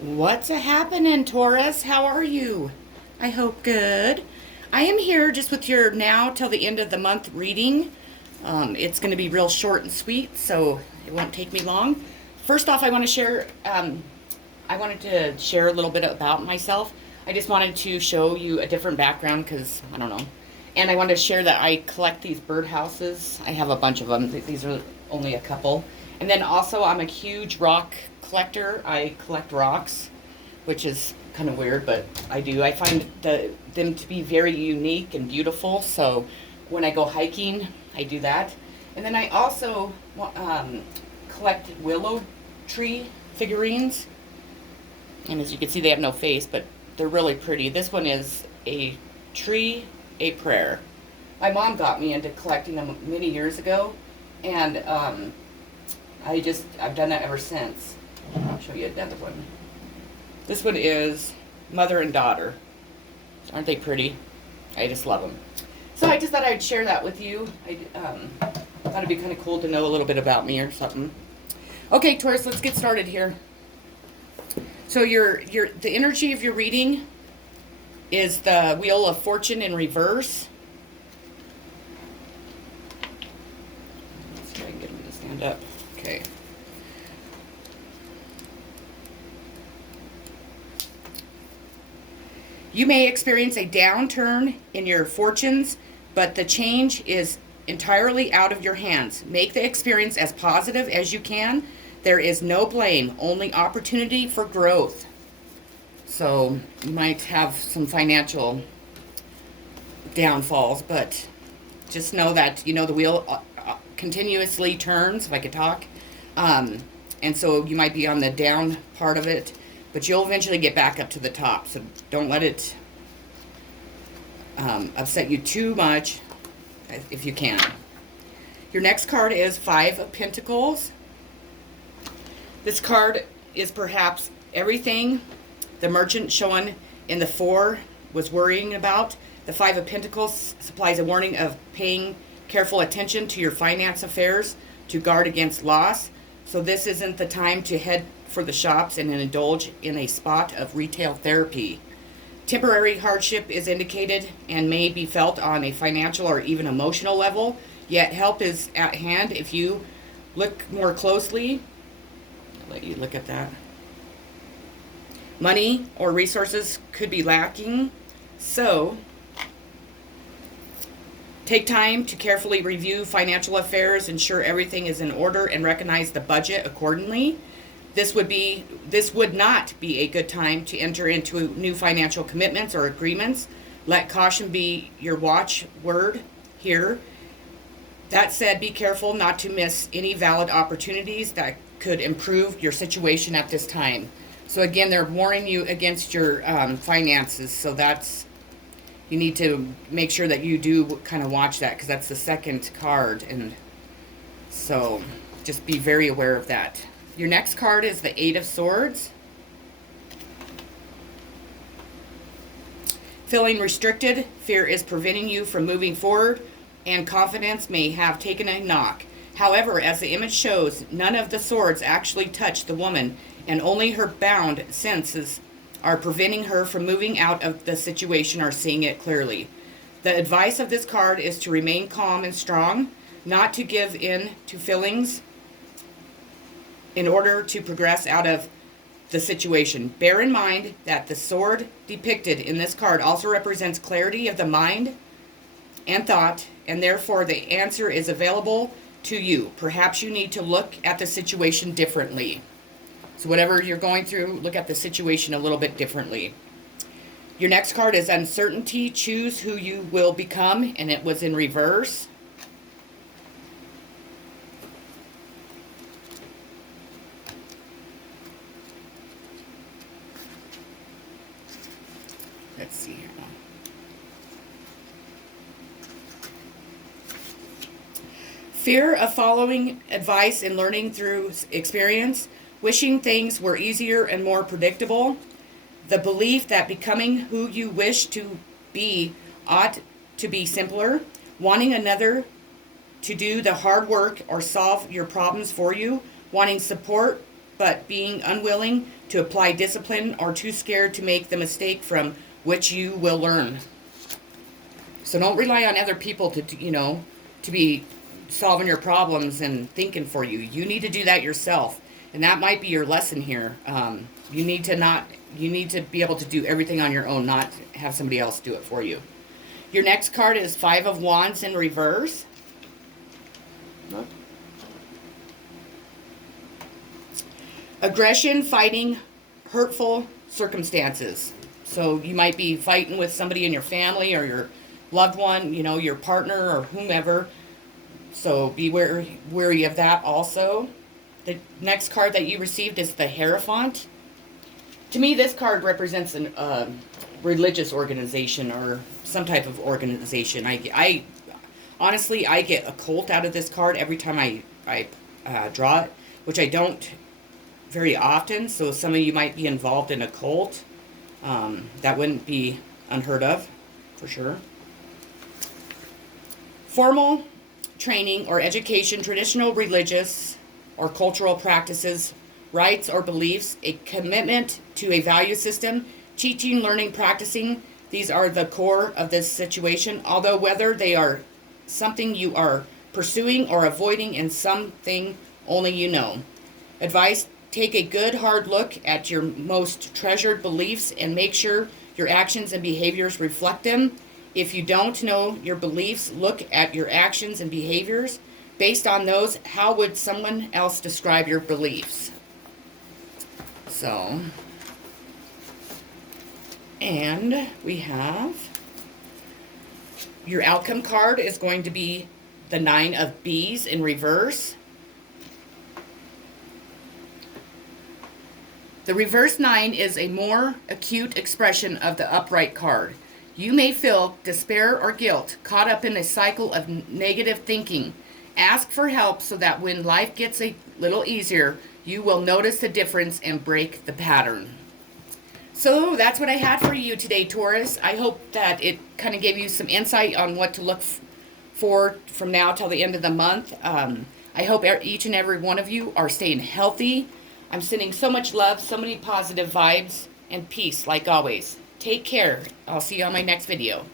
What's a happening, Taurus? How are you? I hope good. I am here just with your now till the end of the month reading. It's going to be real short and sweet, so it won't take me long. First off, I wanted to share a little bit about myself. I just wanted to show you a different background because I don't know. And I wanted to share that I collect these birdhouses. I have a bunch of them. These are only a couple. And then also, I'm a huge rock collector. I collect rocks, which is kind of weird, but I do. I find them to be very unique and beautiful. So when I go hiking, I do that. And then I also collect willow tree figurines. And as you can see, they have no face, but they're really pretty. This one is a tree, a prayer. My mom got me into collecting them many years ago, and I've done that ever since. I'll show you another one. This one is mother and daughter. Aren't they pretty? I just love them. So I just thought I'd share that with you. I thought it'd be kind of cool to know a little bit about me or something. Okay, Taurus, let's get started here. So the energy of your reading is the Wheel of Fortune in reverse. Let's try and get him to stand up. Okay. You may experience a downturn in your fortunes, but the change is entirely out of your hands. Make the experience as positive as you can. There is no blame, only opportunity for growth. So you might have some financial downfalls, but just know that, the wheel continuously turns, if I could talk. And so you might be on the down part of it, but you'll eventually get back up to the top. So don't let it upset you too much if you can. Your next card is Five of Pentacles. This card is perhaps everything the merchant shown in the four was worrying about. The Five of Pentacles supplies a warning of paying careful attention to your finance affairs to guard against loss. So this isn't the time to head for the shops and indulge in a spot of retail therapy. Temporary hardship is indicated and may be felt on a financial or even emotional level, yet help is at hand if you look more closely. I'll let you look at that. Money or resources could be lacking, so take time to carefully review financial affairs, ensure everything is in order, and recognize the budget accordingly. This would not be a good time to enter into new financial commitments or agreements. Let caution be your watch word here. That said, be careful not to miss any valid opportunities that could improve your situation at this time. So again, they're warning you against your finances. So you need to make sure that you do kind of watch that, because that's the second card. And so just be very aware of that. Your next card is the Eight of Swords. Feeling restricted, fear is preventing you from moving forward, and confidence may have taken a knock. However, as the image shows, none of the swords actually touch the woman, and only her bound senses are preventing her from moving out of the situation or seeing it clearly. The advice of this card is to remain calm and strong, not to give in to feelings in order to progress out of the situation. Bear in mind that the sword depicted in this card also represents clarity of the mind and thought, and therefore the answer is available to you. Perhaps you need to look at the situation differently. So whatever you're going through, look at the situation a little bit differently. Your next card is Uncertainty. Choose who you will become, and it was in reverse. Let's see here now. Fear of following advice and learning through experience. Wishing things were easier and more predictable. The belief that becoming who you wish to be ought to be simpler. Wanting another to do the hard work or solve your problems for you. Wanting support but being unwilling to apply discipline or too scared to make the mistake from which you will learn. So don't rely on other people to be solving your problems and thinking for you. You need to do that yourself. And that might be your lesson here. You need to be able to do everything on your own, not have somebody else do it for you. Your next card is Five of Wands in reverse. Aggression, fighting, hurtful circumstances. So you might be fighting with somebody in your family or your loved one, your partner or whomever. So be wary of that also. The next card that you received is the Hierophant. To me, this card represents a religious organization or some type of organization. I honestly, I get a cult out of this card every time I draw it, which I don't very often. So some of you might be involved in a cult. That wouldn't be unheard of, for sure. Formal training or education, traditional religious or cultural practices, rites or beliefs, a commitment to a value system, teaching, learning, practicing. These are the core of this situation, although whether they are something you are pursuing or avoiding in something only you know. Advice: take a good hard look at your most treasured beliefs and make sure your actions and behaviors reflect them. If you don't know your beliefs, look at your actions and behaviors. Based on those, how would someone else describe your beliefs? So, and we have your outcome card is going to be the Nine of Bees in reverse. The reverse 9 is a more acute expression of the upright card. You may feel despair or guilt, caught up in a cycle of negative thinking. Ask for help so that when life gets a little easier, you will notice the difference and break the pattern. So that's what I had for you today, Taurus. I hope that it kind of gave you some insight on what to look for from now till the end of the month. I hope each and every one of you are staying healthy. I'm sending so much love, so many positive vibes, and peace like always. Take care. I'll see you on my next video.